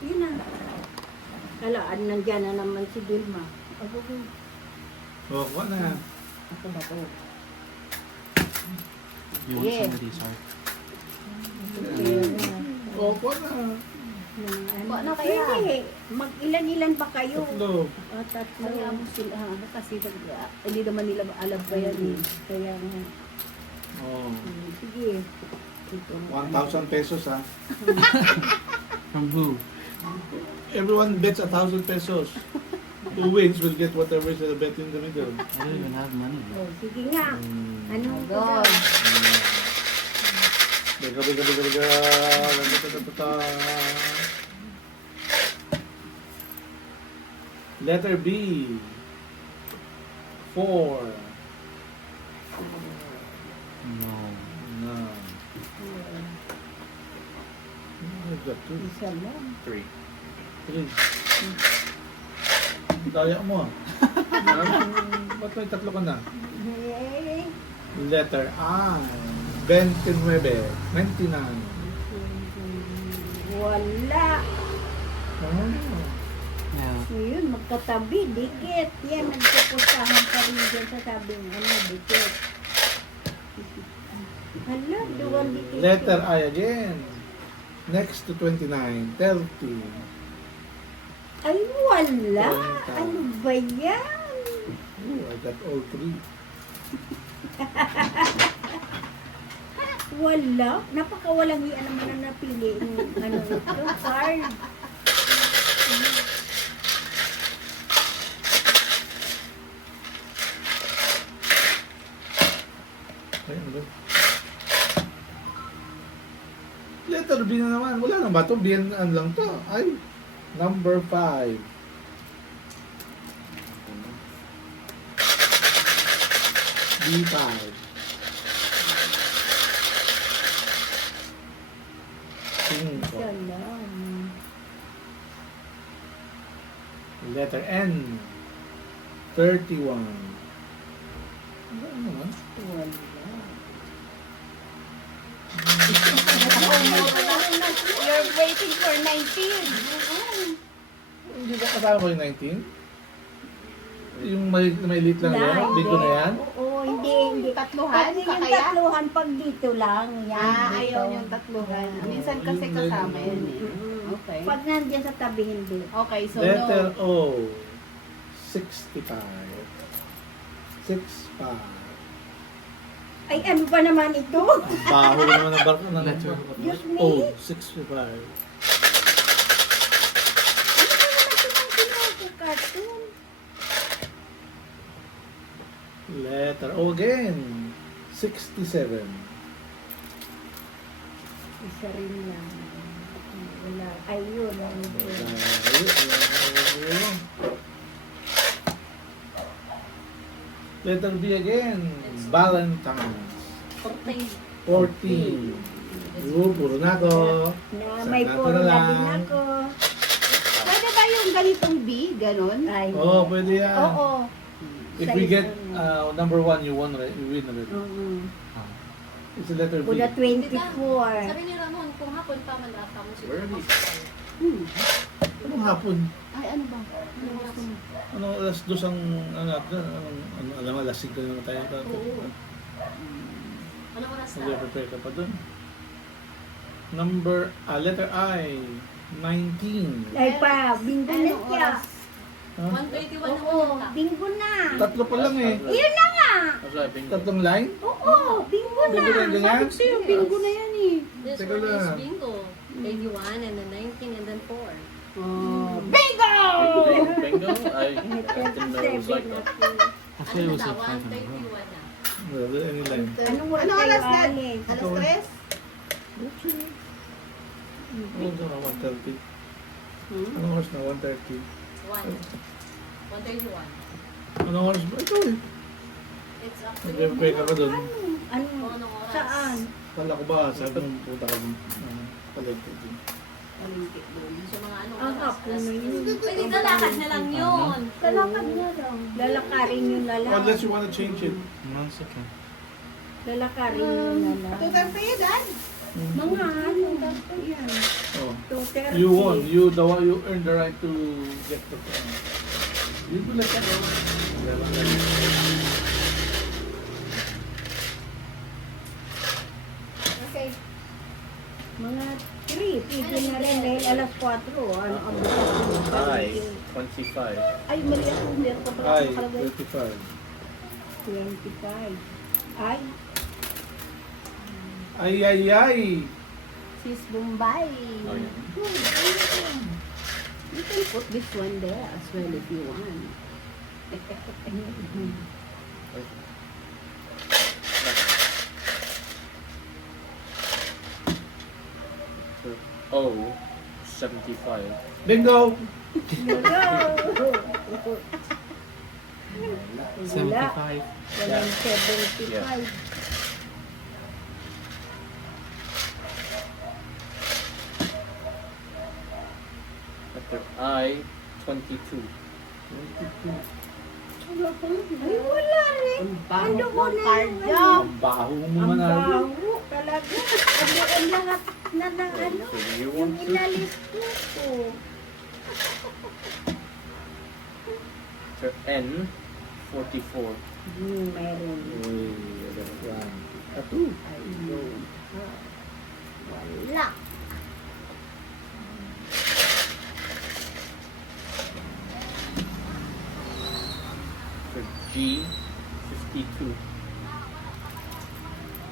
Yun na. Alaan, nandyan na naman si Dilma. Ako ko. Oh, kuha na. Ako na po. You want Yes. some of these, right? Oh, kuha na. Ano kaya? Hindi. Mag-ilan-ilan ba kayo? Tatlo. Tatlo. Kaya mo sila, kasi hindi naman nila alam pa yan eh. Kaya nga. Oh. Sige. 1,000 pesos ha. From who? Everyone bets 1,000 pesos. Who wins will get whatever is the bet in the middle. I don't even have money. Oh, sige nga. Anong God. Biga, biga, biga, biga. Letter B. 4. No. No. I've got 2. Isa lang. 3. 3. Daya mo ah. Ba't may tatlo ka na? Hey. Letter I. 29. 29. Wala. Oh. Yeah. Ngayon, magkatabi, dikit. Yan, nagpupustahan pa rin dyan sa sabing, dikit. Hala, duwang dikit. Letter I again. Next to 29. 30. Ay, wala. Kwenta. Ano ba yan? Oh, I got all 3. Wala. Napakawalang iyan naman na napili. Ano ito? Card. Ay, ano ba? Letter B na naman. Wala na ba ito? B lang to. Ay, number 5. B5. Cinco. Isa lang. Letter N. 31. Wala naman. Wala. You're waiting for 19. Hindi ba kasama ko yung 19? Yung maliit lang yan? Dito na yan? Oo, hindi. Tatluhan, Pag yung kakaya? tatluhan, pag dito lang. Yan, dito. Ayaw yung tatluhan. Minsan kasi kasama yan eh. Mm-mm. Okay. Pag nandiyan sa tabi, hindi. Okay, so Letter no. O. 65. 65. Ay, ano ba naman ito? Baho naman ang barko ng Letter Diyos me. O. 65. Ano ba naman ito cartoon? Letter O again. 67. Isa rin lang. Wala. Ayun. Letter B again. Valentine's. 14. 14. Puro na ako. Na may Sana puro na na lang. din ako. Pwede ba yung ganitong B? Ganon? Ay, Oh, pwede yan. Oo. If we get number 1, you win already. Oo. It's the letter B. Pura 24. Sabi ni Ramon, kung hapon pa malata mo siguro. Anong hapon? Ay, ano ba? Ano, alas 2 ang, alam mo, alas 5 na naman tayo. Ano oras na? Mag-prepare ka pa dun. Letter I, 19. Ay pa, bingo na Anong siya. oras? 121 na Oo, malata. bingo na. Tatlo pa lang eh. Iyon na nga. Tatlong line? Oo, bingo na. Bingo na ganyan? Sabi sa'yo, bingo na yan eh. This Teka one is lang. bingo. 81 and then 19 and then 4. Oh, bingo! Bingo? I Thirty-seven didn't know it was like na that. po. Actually, it was na? like 5 in a row. 131 na. Well, any line. Anong oras Ano kayo, oras na? Alice? Alas 3? Ano na, 1:30? Anong oras na? 1:30? 131. Anong oras ba? Ito eh. It's up to you. Mag-prepare ka pa dun. Ano? Kung anong oras. Saan? Kala ko ba, sabi mo punta ka dun. Palagay din. Malingkit doon. So mga anong Ang oras. hapon na yun. Pwede lalakad na lang yun. Lalakad na lang. Lalakarin yun na lang. Unless you wanna change it. No, it's okay. Lalakarin yun na lang. 2:30 yan, Dad? Mga ano, yan. Oh. 230. You won. You earned the right to get the phone. You do like that. Okay. Mga 3, pwede na rin dahil alas 4. Ano ang I 25. Ay, mali ako. Hindi ako Ay, nakalagay. 35. 25. Ay, Ay, ay, ay. Sis Bombay. Oh, yeah. You can put this one there as well if you want. Oh, 75. Bingo! wala. 75. Walang 75. Letter I 22. Ay, wala rin. Ang baho Ano ko ng na card yung niya. Ang baho mo Ang manalo. baho talaga. Ang lahat na ng ano. So you Yung want to? inalis ko. Letter N 44. Meron. Uy, yan. Atu. Ayun. Wala. Letter G 52.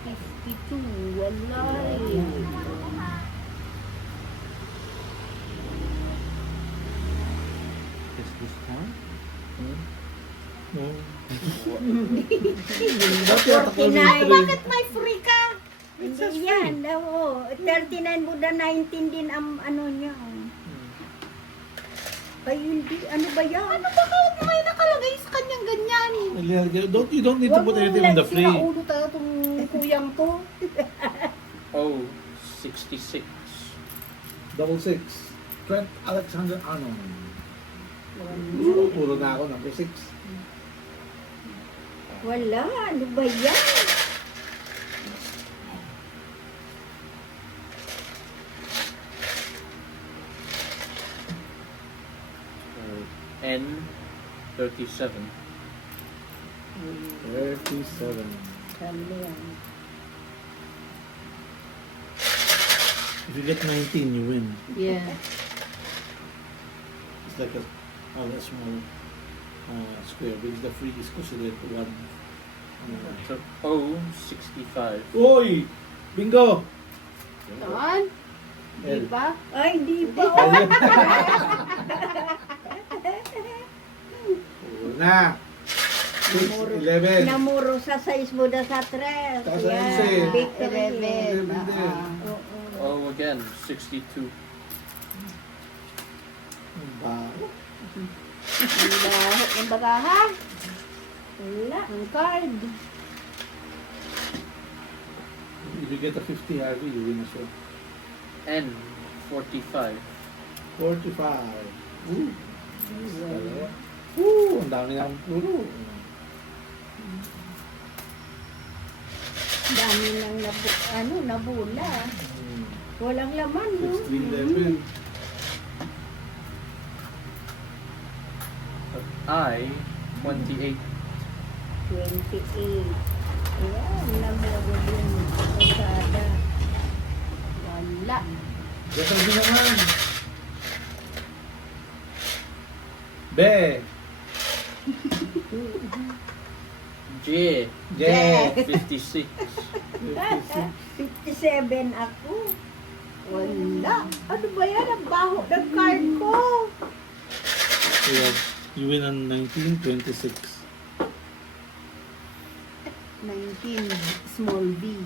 52. Wala rin. Is this one? No. Ay, Bakit may free ka? Hindi yan. Oo. 39 Buddha 19 din ang ano niya. Ay, hindi. Ano ba yan? Ano ba may nakalagay sa kanyang ganyan? You don't need to put anything on the free. Ulo tayo itong kuyang to. Oh, 66. Double 6. Trent Alexander-Arnold. Puro na ako, number 6. Wala. Ano ba yan? N 37. 37. Ano yan? If you get 19, you win. Yeah. It's like a small square because the free is considered one. Letter O 65. Uy! Bingo! Saan? Di L. ba? Ay, hindi pa. Puro na. 6, 11. Namuro sa size mo na sa tres. Saka sa Yan. 11. Victory. 11 din. Oo. Oh, again, 62. Ang baho. Ang baho ng bagaha. Wala. Ang card. If you get a 50 Harvey, you win as well. N 45. 45. Ooh. Dalawa. Ooh, ang dami na ang puro. Dami nang nabula. Walang laman, no? 16, 11. I 28. 28. Ayan, namuro din. Pasada. Wala. Gasal din naman. Be. J Yeah. 56. 57 ako. Wala. Ano ba yan? Ang baho ng card ko. You win on 19, 26. 19. Small B.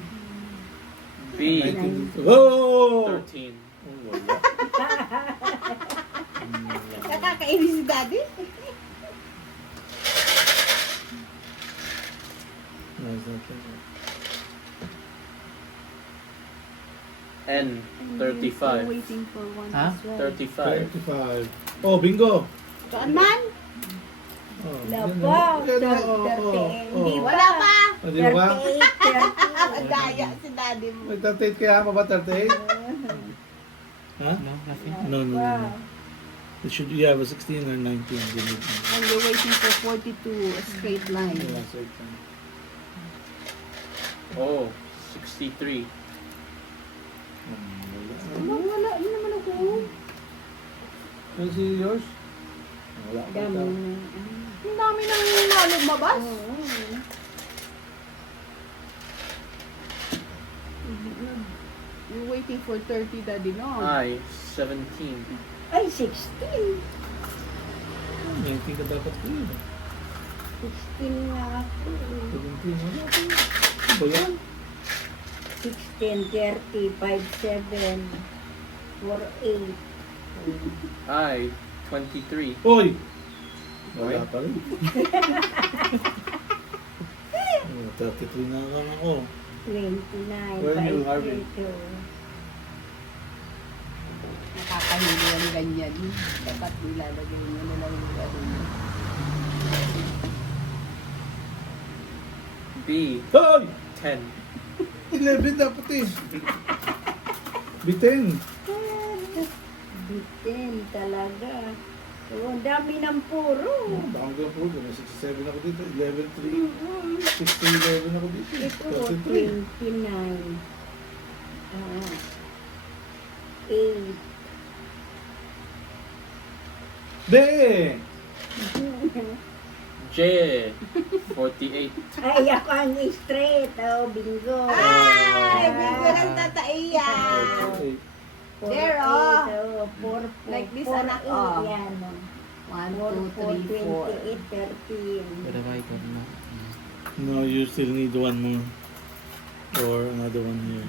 B 19. Oh! 13. Oh, wala. Nakakainis si Daddy. No, it's not that. N Still 35. waiting for one Huh? as well. 35. 25. Oh, bingo! Saan man? Oh, Wala yan, pa. oh. Yan, oh, oh, 30. oh, Hindi oh. pa. Wala pa. Oh, di ba? 38, Ang daya si daddy mo. May 38 kaya pa ba 38? Huh? No, nothing. No, no, no, no. Wow. It should, you have a 16 or 19. You need to. And we're waiting for 42, a straight line. Yeah, so it's, Oh, 63. Wala naman ako. Can you see yours? Wala pa Dami ito. na. Ang dami nang lumabas. Oo. We're waiting for 30, daddy, no? I, 17. Ay, 16. 19 ka dapat ko yun. 16 nga ako. 17, wala pa yun. Ano ba yan? 16, 30, 5, 7, 4, 8. I, 23. Oy! Oy. Wala pa rin. Oh, 33 na lang ako. 29, Well, you, Harvey. 52. Nakakahili yung ganyan. Dapat nilalagay mo na lang yung ano. B, Hoy! 10. 11 dapat eh. B10. Bitin talaga. So, ang dami ng puro. Baka hanggang po doon. 67 ako dito. 11, 3. 60, 11 ako dito. Ito, 33. 29. 8. De! J, 48. Ay, ako ang straight. Oh, bingo. Ay! Bingo ng tataiya! There, oh. 4, Like this, anak, oh. Yan. 1, 4, 2, 3, 4. 28, 13. What have I got now? No, you still need one more. Or another one here.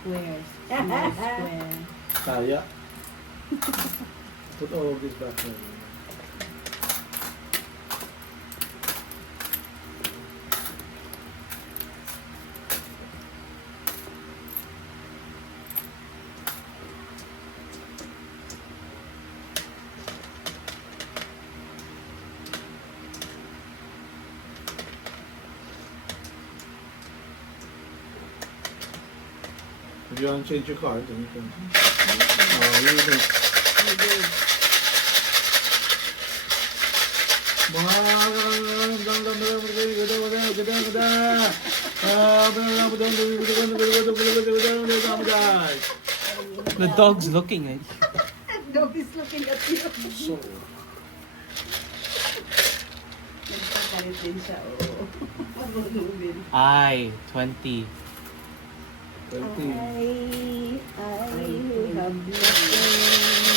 Square, square, square. Kaya. Put all of this back there. If you want to change your card, then you can. Oh, you can. The dog's looking at you. Dog is looking at you. So, Nagpagalit din siya, oo. Magulong din. I, 20. 20. I have nothing.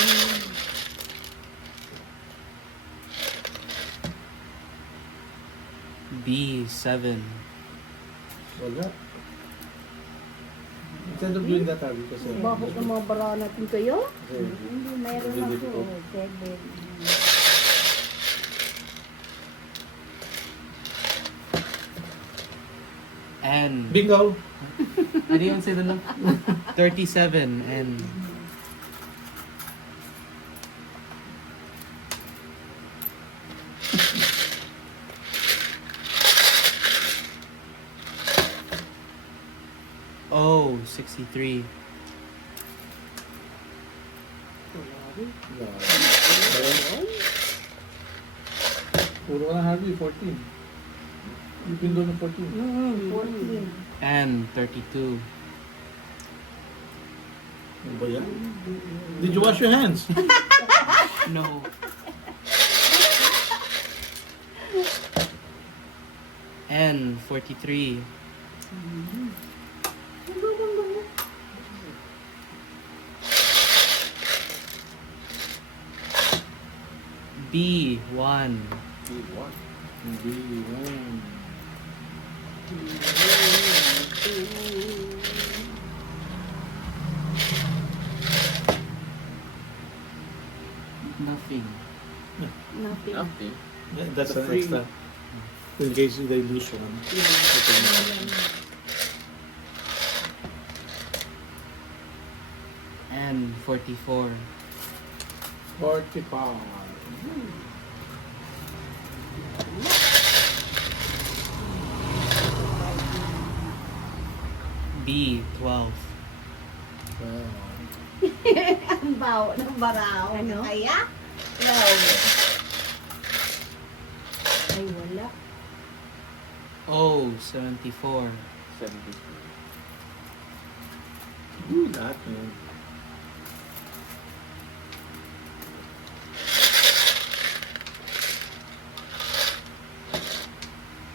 B, 7. Wala. Instead of doing that, Abby, kasi... Bakit ang mga bara natin kayo? kasi- Hindi, mayroon Hindi ako. ko. 7. N. Bingo! Ano yun sila lang? 37. N. Oh, 63. Puro ka na, Harvey, 14. Yung pindo ng 14. 14. N, 32. Ano ba yan? Did you wash your hands? No. N, 43. B, 1. Hindi, yan. Nothing. Nothing. Nothing. That's The an free- extra. In case they lose one. N, 44. 45. B, 12. Wow. Ang baho ng barao. Ano? Kaya? Ay, wala. O, 74. 73. Lahat yun.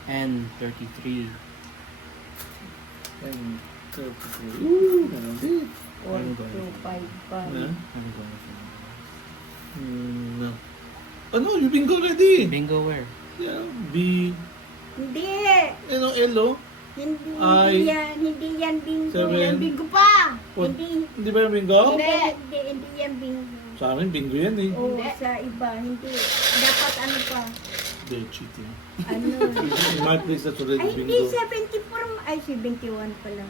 N, 33. And 33. Ooh, ganun din. 4, 2, 5, 5. Ano? I'm going for No. Ano? You bingo already. Bingo where? Yeah. B. Hindi. Ano? L, oh. Hindi, Ay. hindi yan bingo. Seven. Yan, bingo pa. What? Hindi. Hindi ba yung bingo? Hindi yan bingo. Sa amin, bingo yan eh. Oo, Hindi. sa iba, hindi. Dapat ano pa? Hindi, cheating. Ano? In my place, that's already Ay, hindi, bingo. 74. Ay, 71 pala.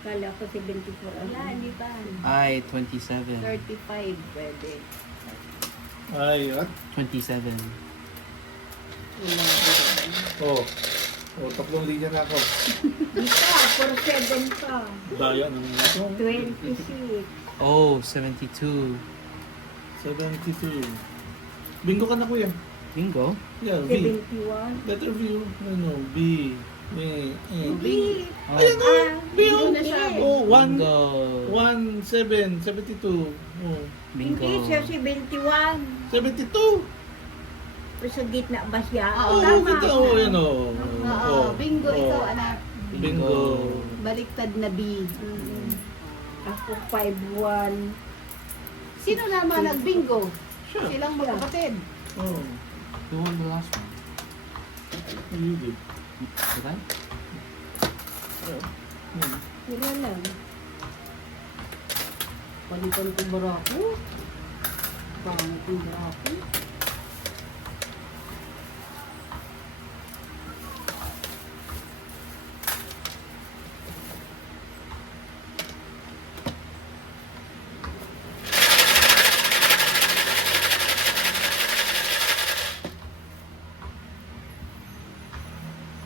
Kala ko 74. Wala, di ba? I, 27. 35 pwede. Ay, what? 27. Wala. Oh. Oh, tatlong linya na ako. Dito, 47 pa. Daya ng ito. 26. O, 72. 72. Bingo ka na, kuya. Bingo? Yeah, B. 71. Letter V. Ano? B. B. Oh, Ayan o. B. Bingo na siya. Oh, 1. bingo. 1, 7, 72. Oh. Bingo. Hindi siya 71. 72. Pero sa gitna ba siya? Oo, Oh, kita o. Yan o. Oo, bingo ikaw, anak. Bingo. Baliktad na B. Mm. Ako 5-1. Sino naman nagbingo? Siya. Silang magkapatid. Oh. Who won the last one? You did. Did I? Hmm. Sira lang. Palitan ko barako. Pangit yung barako.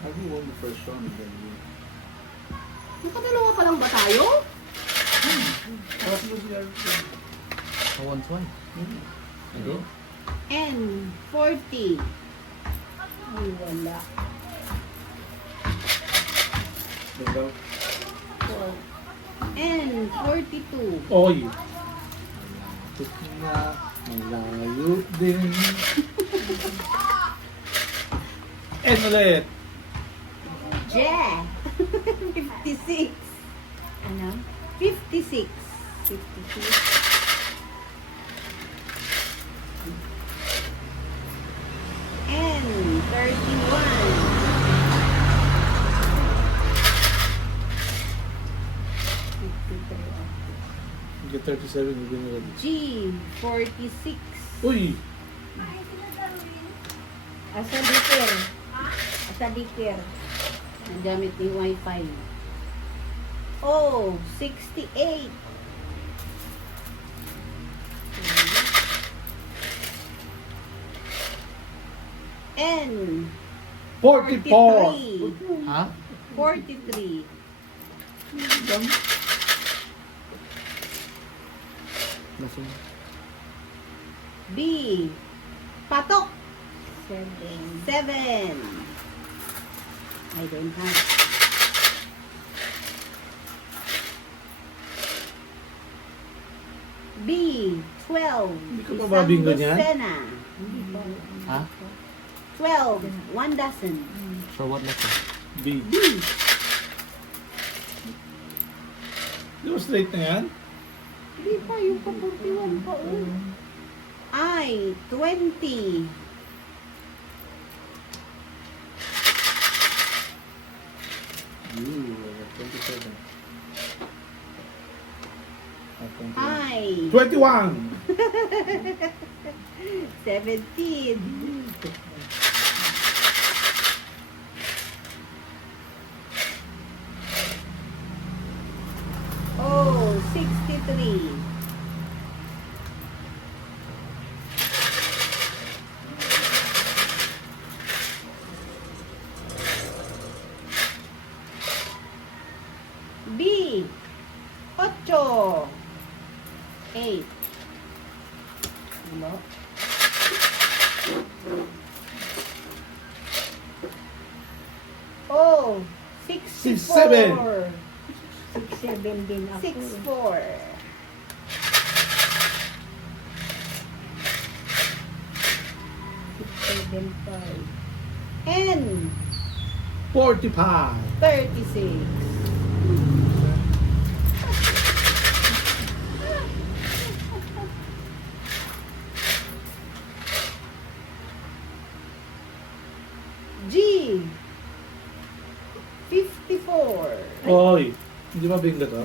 How do you won the first round then? Nakadalawa pa lang ba tayo? What was your... I won twice. Ano? N, 40. Ay, wala. Bingo? N, 42. Oy! Tuk na. Malayo din. N ulit. J, 56. Ano? 56. 56. N, 31. You get 37, you win already. G, 46. Uy! Asa dikir? Asa dikir? Ang gamit ni Wi-Fi. O, 68. N, 44! 43. Huh? 43. Nothing. B, patok. 7. 7. I don't have. B, 12. Hindi ko pa babingo niyan? Lucena. Huh? 12. 1 dozen. For what letter? B. Di ba straight na yan? Hindi pa, yung pa 41 pa. I, 20. Ooh, 27. I, 21! 17. Oh, 63. B, Wala. Oh, 64. 6-7 din ako. 6-4. 6-7-5. And 45. 36. G. 54. Oy, hindi ba bingo to?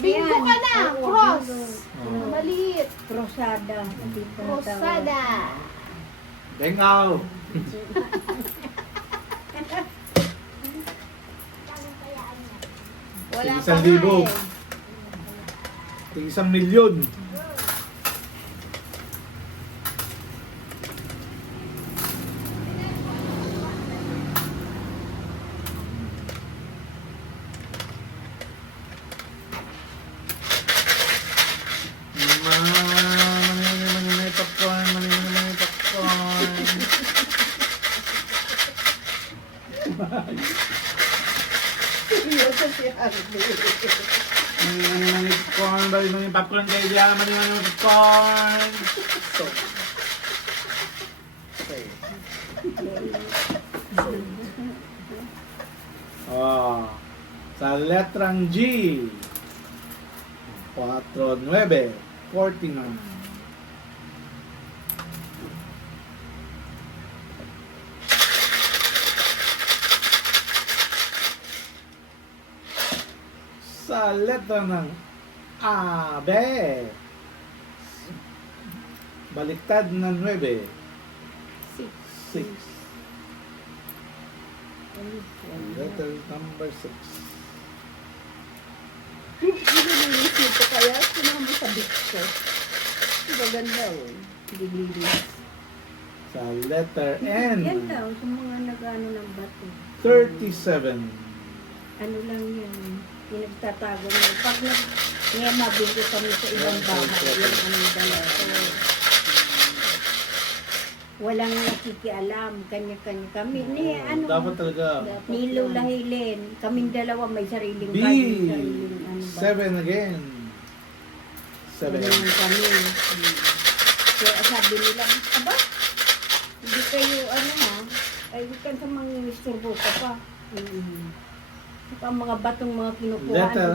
Bingo ka na! Oo, Cross! bingo. Maliit. Krosada. Rosada. Bingo! Wala pa Isang nga libo. eh. Tig 1,000,000. Manay popcorn, manay popcorn. Seryoso si Harvey. Manay popcorn, manay popcorn kayo dyan, manay popcorn. So, okay. Oh, sa letrang G. 4-9, 49. Sa letra ng A, B. Baliktad na 9. 6. Letter number 6. Nililisip ko kaya sinama sa beach ko. Maganda oh. Lilis. Sa letter Yan N, daw, sa mga nag-ano ng bato. 37. Ano lang yan, pinagtatago mo. Pag nag-mabili kami sa ibang bahay, yung anong dalawa. So, walang nakikialam, kanya-kanya kami. Ni, ano, Dapat talaga. ni Lola Helen, kaming dalawa may sariling B, bahay, sariling ano ba. 7 again. 7. Ganyan kami. Kaya sabi nila, aba, hindi kayo, ano ha, ay huwag ka sa mga isturbo ka pa. Saka ang mga batong mga kinukuha. Letter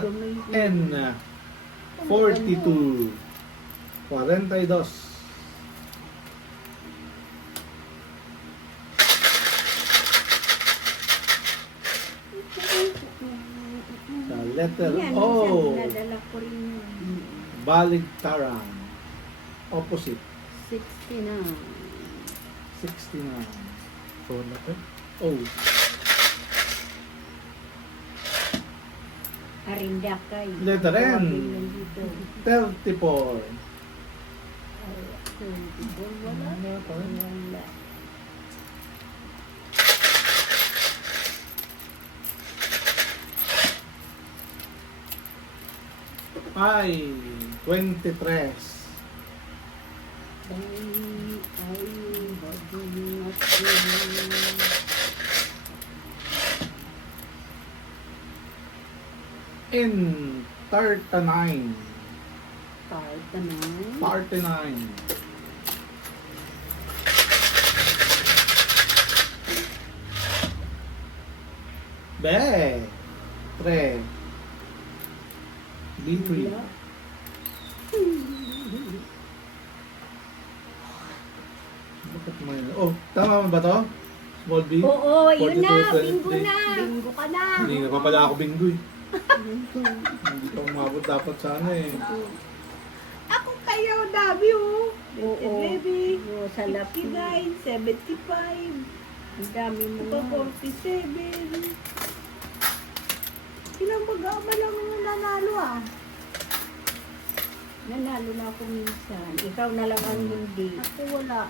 N, 42. 42. Sa letter Yan, O, minsan nadala ko rin yun. baligtaran. Opposite. 69. 69. So, natin. O, Arindakay. Letter N. Tawagin yan dito. 34. Wala. Wala. Ay, 23. In 39. Parta na. 49. Be. 3. B3. Bakit mo yun? Oh, tama ba to? Small B? Oo, yun na. 42, Bingo 20. na. Bingo ka na. Hindi nga pa pala ako bingo eh. Hindi ka umabot dapat sana eh. Ako kayo, dami oh. Oo. 27, Oo, sa lapi. 59, 75, Ang dami mo ito nga. 47. Ilang mag-ama lang yung nanalo ah. Nanalo na ako minsan. Ikaw na lang ang hindi. Ako wala.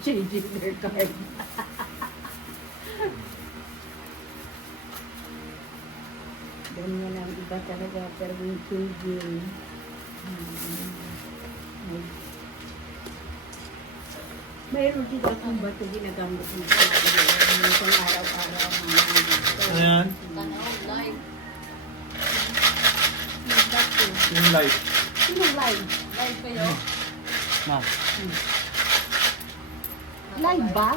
Changing their card. Ganyan ang iba talaga, pero yung tubig. Mayroon din akong bato ginagamit mo sa yung pang araw-araw. Ano yan? Tanaw, live. Yung bato. Yung light. Sinong live? Live kayo. Ma'am. Live ba?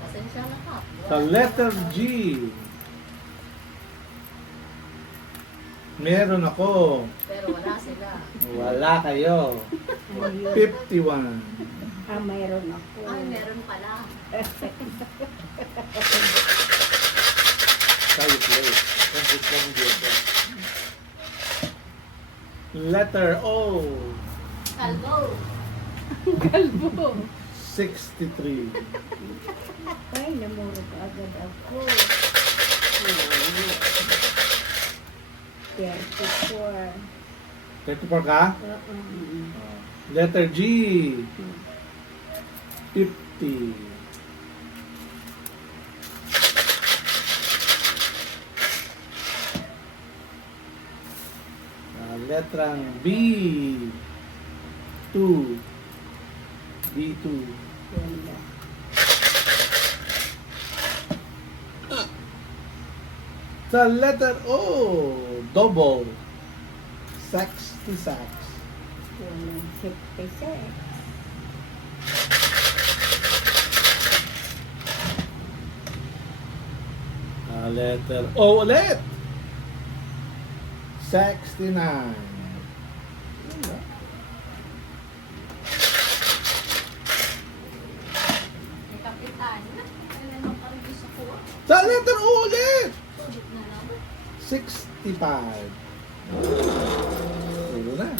Pasensya na ka. Sa letter G. Meron ako. Pero wala sila. Wala kayo. 51. Ah, mayroon ako. Ay, meron pala. Tayo play. Letter O. Kalbo. Kalbo. 63. Ay, namuro ka agad ako. 34. 34 ka? Oo. Letter G. 50. Letrang B. 2. B2. Ganda. Sa letter O. Double. 66. Walang 56. Letter O ulit. 69. May kapitan. Ano naman parang gusto ko. Sa letter O ulit. Sulit na lang. 65. Tulo na.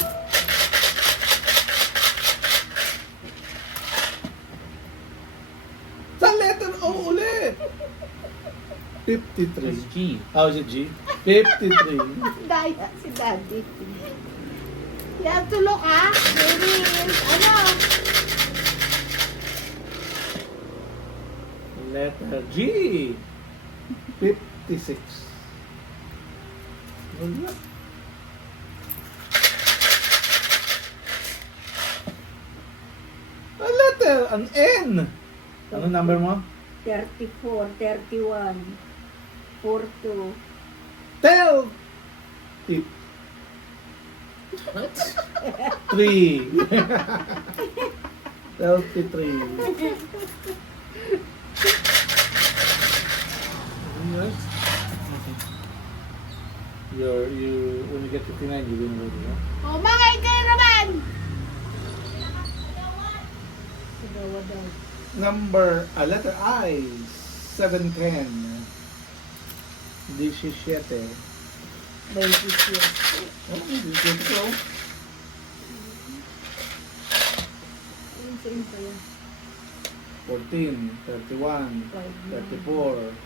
Sa letter O ulit. 53. It's G. How is it, G? 53. Daya si Daddy. Yan, tulok ha? Maybe, ano? Letter G. 56. Wala. A letter, an N. Ano number mo? 34, 31, 42. Tell it. 3. 33. Yes. When you get 59, you win already, no? Oh, mga ikaw naman! Sigawa daw. Number, letter I, 710. 17. 26. Oh, 17 ko. Ayun sa inyo pa yun. 14, 31, 34,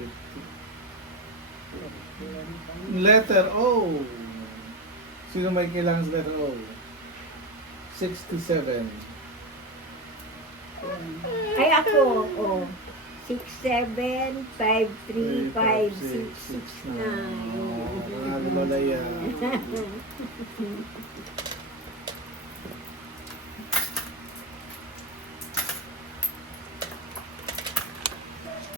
50. Letter O. Sino may kailangan sa letter O? 67. Ay, ako, oh. 67, 53, 56, 69. Nagwala yan.